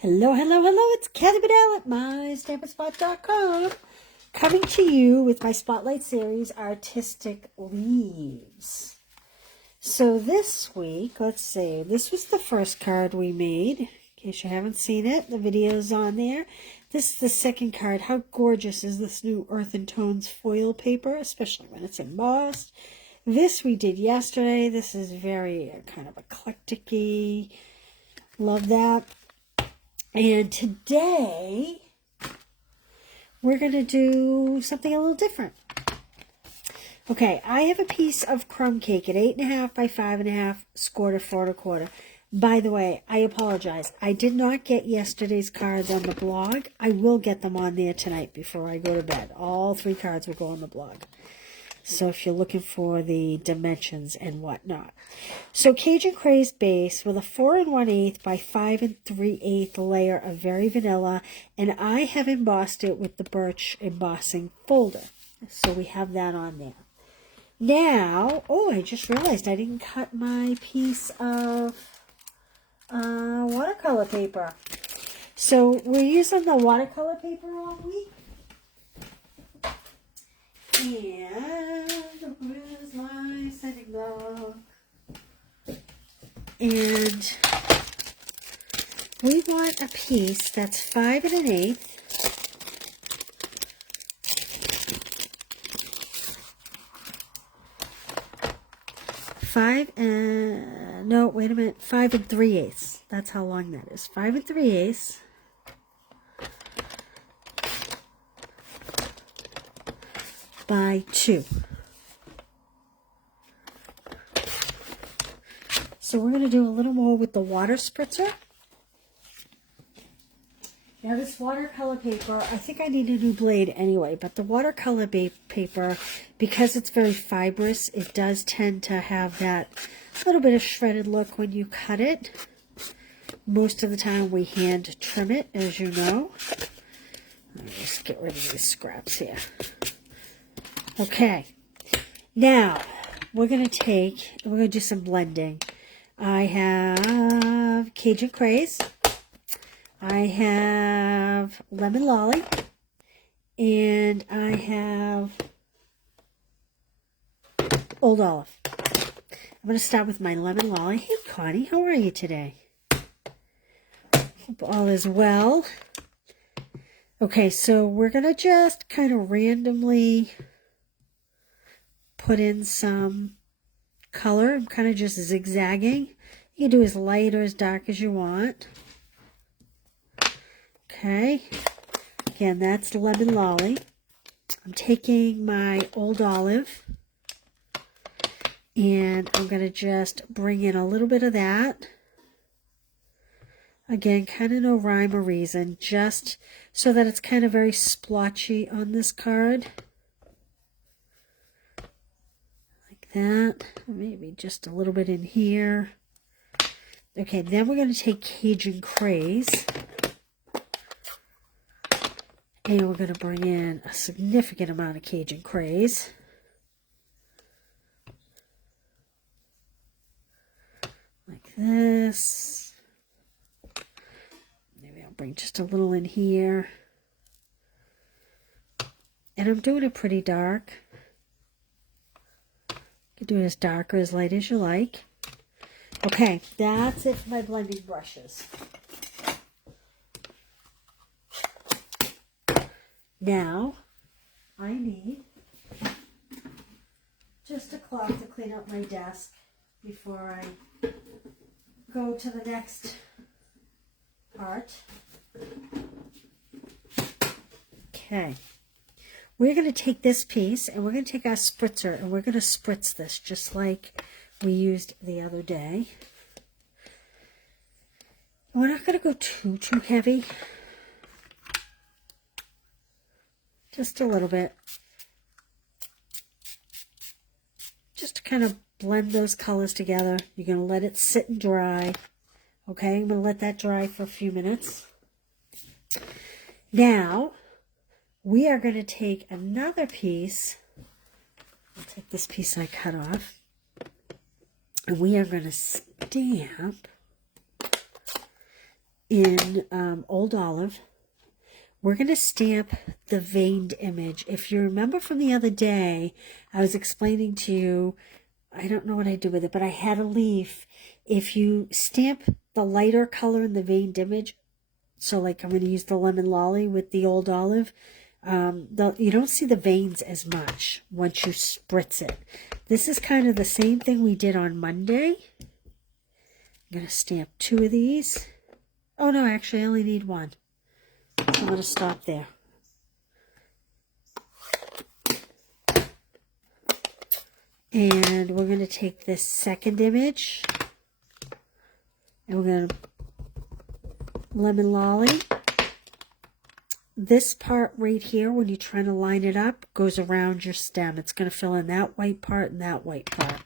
Hello, hello, hello, it's Kathy Bedell at MyStampAndSpot.com, coming to you with my Spotlight series, Artistic Leaves. So this week, let's see, this was the first card we made. In case you haven't seen it, the video's on there. This is the second card. How gorgeous is this new Earth and Tones foil paper, especially when it's embossed. This we did yesterday. This is very kind of eclectic-y. Love that. And today, we're going to do something a little different. Okay, I have a piece of crumb cake at 8.5 by 5.5, scored a 4 1/4. By the way, I apologize. I did not get yesterday's cards on the blog. I will get them on there tonight before I go to bed. All 3 cards will go on the blog. So if you're looking for the dimensions and whatnot. So Cajun Craze base with a 4 1/8 by 5 3/8 layer of Very Vanilla. And I have embossed it with the Birch embossing folder. So we have that on there. Now, oh, I just realized I didn't cut my piece of watercolor paper. So we're using the watercolor paper all week. And where's my setting block? And we want a piece that's 5 1/8. No, wait a minute, 5 3/8. That's how long that is. 5 3/8. By 2. So we're going to do a little more with the water spritzer. Now this watercolor paper, I think I need a new blade anyway, but the watercolor paper, because it's very fibrous, it does tend to have that little bit of shredded look when you cut it. Most of the time we hand trim it, as you know. Let me just get rid of these scraps here. Okay, now we're going to do some blending. I have Cajun Craze, I have Lemon Lolly, and I have Old Olive. I'm going to start with my Lemon Lolly. Hey Connie, how are you today? Hope all is well. Okay, so we're going to just kind of randomly put in some color. I'm kind of just zigzagging. You can do as light or as dark as you want. Okay. Again, that's Lemon Lolly. I'm taking my Old Olive and I'm going to just bring in a little bit of that. Again, kind of no rhyme or reason, just so that it's kind of very splotchy on this card. That, maybe just a little bit in here. Okay, then we're going to take Cajun Craze and we're going to bring in a significant amount of Cajun Craze. Like this. Maybe I'll bring just a little in here. And I'm doing it pretty dark. You can do it as dark or as light as you like. Okay, that's it for my blending brushes. Now, I need just a cloth to clean up my desk before I go to the next part. Okay. We're going to take this piece and we're going to take our spritzer and we're going to spritz this just like we used the other day. And we're not going to go too heavy. Just a little bit. Just to kind of blend those colors together. You're going to let it sit and dry. Okay, I'm going to let that dry for a few minutes. Now, we are going to take another piece. I'll take this piece I cut off. And we are going to stamp in Old Olive. We're going to stamp the veined image. If you remember from the other day, I was explaining to you, I don't know what I did with it, but I had a leaf. If you stamp the lighter color in the veined image, so like I'm going to use the Lemon Lolly with the Old Olive, you don't see the veins as much once you spritz it. This is kind of the same thing we did on Monday. I'm going to stamp 2 of these. Oh no, actually I only need 1. I'm going to stop there. And we're going to take this second image and we're going to Lemon Lolly. This part right here, when you're trying to line it up, goes around your stem. It's going to fill in that white part and that white part.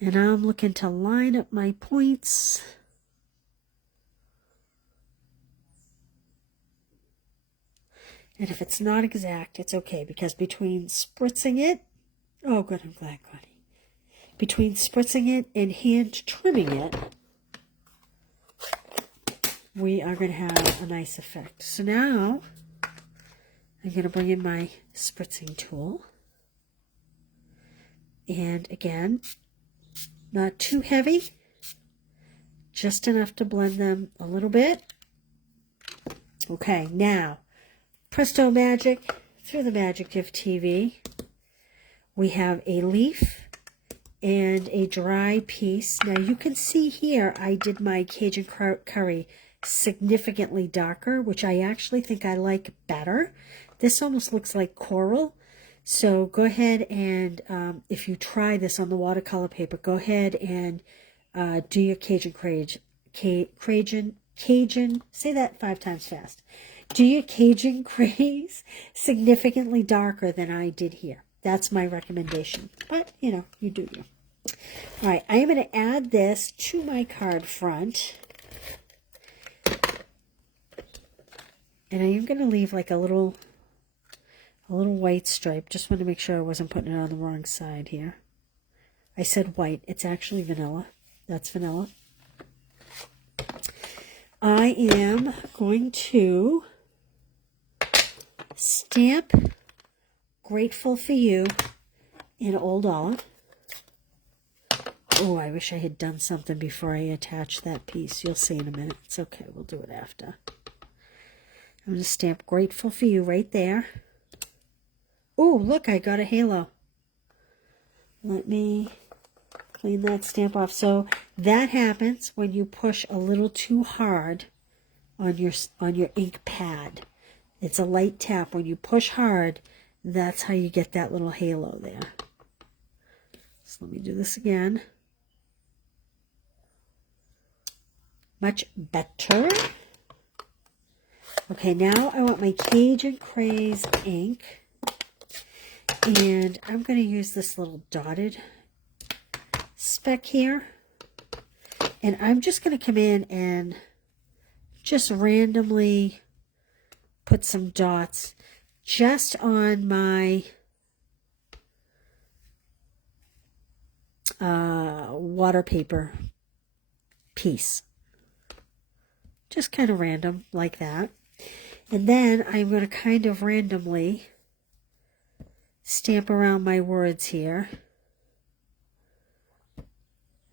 And I'm looking to line up my points. And if it's not exact, it's okay, because between spritzing it, oh good, I'm glad, Connie. Between spritzing it and hand trimming it, we are going to have a nice effect. So now, I'm going to bring in my spritzing tool. And again, not too heavy, just enough to blend them a little bit. Okay, now, presto magic, through the magic of TV, we have a leaf and a dry piece. Now you can see here I did my Cajun curry significantly darker, which I actually think I like better. This almost looks like coral. So go ahead and if you try this on the watercolor paper, go ahead and do your Cajun, say that 5 times fast. Do your Cajun craze significantly darker than I did here. That's my recommendation. But, you know, you do you. All right, I am going to add this to my card front. And I am going to leave like a little white stripe. Just want to make sure I wasn't putting it on the wrong side here. I said white. It's actually vanilla. That's vanilla. I am going to stamp Grateful for You in Old Olive. Oh, I wish I had done something before I attach that piece. You'll see in a minute. It's okay. We'll do it after. I'm going to stamp Grateful for You right there. Oh, look, I got a halo. Let me clean that stamp off. So that happens when you push a little too hard on your ink pad. It's a light tap. When you push hard, that's how you get that little halo there. So let me do this again. Much better. Okay, now I want my Cajun Craze ink. And I'm going to use this little dotted speck here. And I'm just going to come in and just randomly put some dots just on my water paper piece. Just kind of random like that. And then I'm going to kind of randomly stamp around my words here.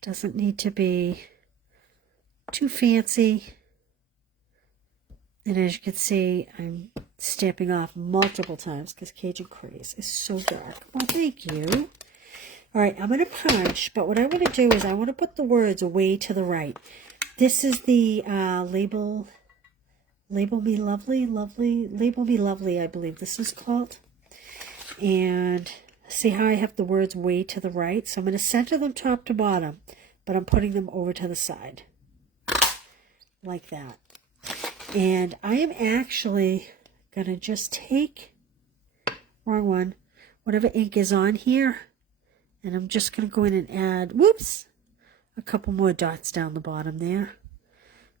Doesn't need to be too fancy. And as you can see, I'm stamping off multiple times because Cajun Craze is so dark. Well, thank you. All right, I'm going to punch, but what I want to do is I want to put the words way to the right. This is the Label Me Lovely, Label Me Lovely, I believe this is called. And see how I have the words way to the right? So I'm going to center them top to bottom, but I'm putting them over to the side. Like that. And I am actually going to just take, wrong one, whatever ink is on here, and I'm just going to go in and add, whoops, a couple more dots down the bottom there.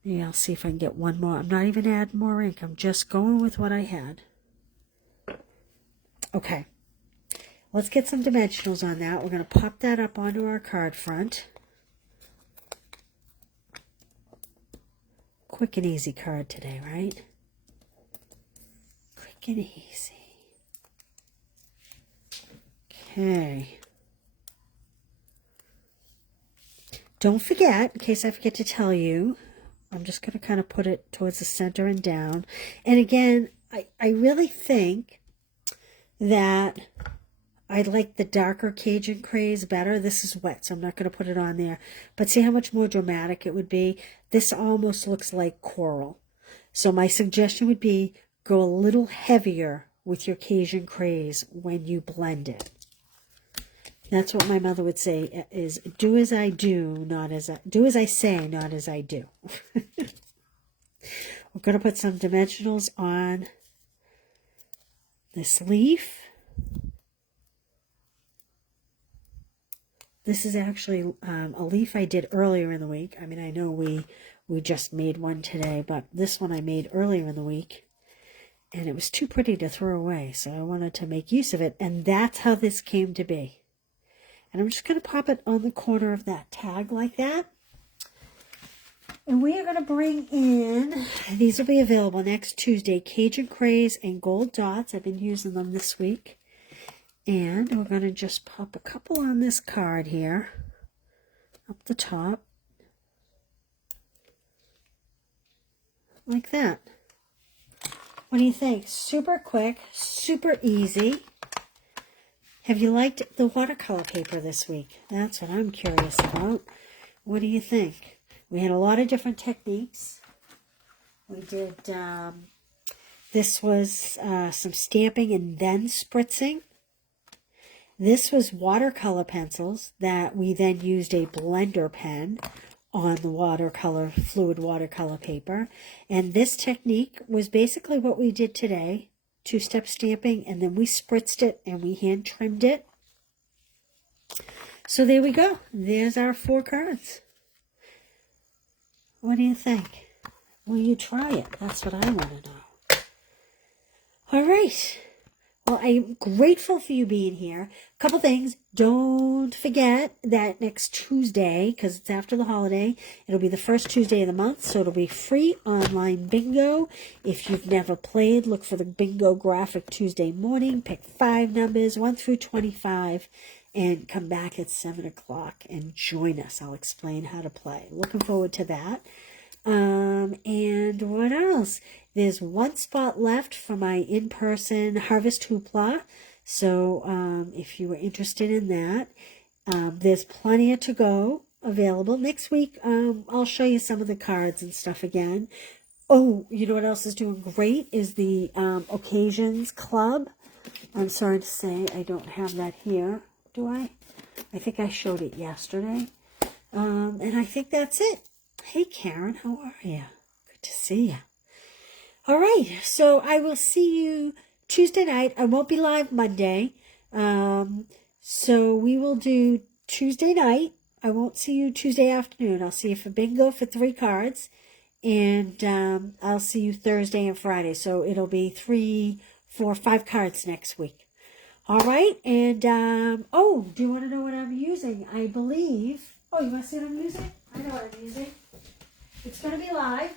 Maybe I'll see if I can get one more. I'm not even adding more ink. I'm just going with what I had. Okay. Let's get some dimensionals on that. We're going to pop that up onto our card front. Quick and easy card today, right? Quick and easy. Okay. Don't forget, in case I forget to tell you, I'm just going to kind of put it towards the center and down. And again, I really think that I like the darker Cajun Craze better. This is wet, so I'm not going to put it on there. But see how much more dramatic it would be? This almost looks like coral. So my suggestion would be go a little heavier with your Cajun Craze when you blend it. That's what my mother would say is do as I do, not as I do as I say, not as I do. We're going to put some dimensionals on this leaf. This is actually a leaf I did earlier in the week. I mean, I know we just made one today, but this one I made earlier in the week. And it was too pretty to throw away, so I wanted to make use of it. And that's how this came to be. And I'm just going to pop it on the corner of that tag like that. And we are going to bring in, these will be available next Tuesday, Cajun Craze and Gold Dots. I've been using them this week. And we're going to just pop a couple on this card here, up the top, like that. What do you think? Super quick, super easy. Have you liked the watercolor paper this week? That's what I'm curious about. What do you think? We had a lot of different techniques. We did, this was some stamping and then spritzing. This was watercolor pencils that we then used a blender pen on the watercolor, fluid watercolor paper. And this technique was basically what we did today. Two-step stamping, and then we spritzed it and we hand trimmed it. So there we go. There's our 4 cards. What do you think? Will you try it? That's what I want to know. All right. Well, I'm grateful for you being here. A couple things. Don't forget that next Tuesday, because it's after the holiday, it'll be the first Tuesday of the month, so it'll be free online bingo. If you've never played, look for the Bingo Graphic Tuesday morning. Pick 5 numbers, 1 through 25, and come back at 7 o'clock and join us. I'll explain how to play. Looking forward to that. And what else? There's 1 spot left for my in-person Harvest Hoopla. So if you were interested in that, there's plenty to go available. Next week, I'll show you some of the cards and stuff again. Oh, you know what else is doing great is the Occasions Club. I'm sorry to say I don't have that here, do I? I think I showed it yesterday. And I think that's it. Hey, Karen, how are you? Good to see you. All right, so I will see you Tuesday night. I won't be live Monday. So we will do Tuesday night. I won't see you Tuesday afternoon. I'll see you for bingo for 3 cards. And I'll see you Thursday and Friday. So it'll be 3, 4, 5 cards next week. All right, and oh, do you want to know what I'm using? I believe, oh, you want to see what I'm using? I know what I'm using. It's going to be live.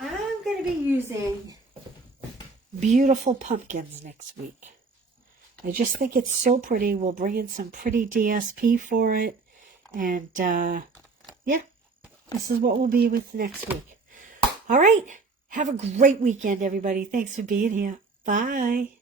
I'm going to be using Beautiful Pumpkins next week. I just think it's so pretty. We'll bring in some pretty DSP for it. And, yeah, this is what we'll be with next week. All right. Have a great weekend, everybody. Thanks for being here. Bye.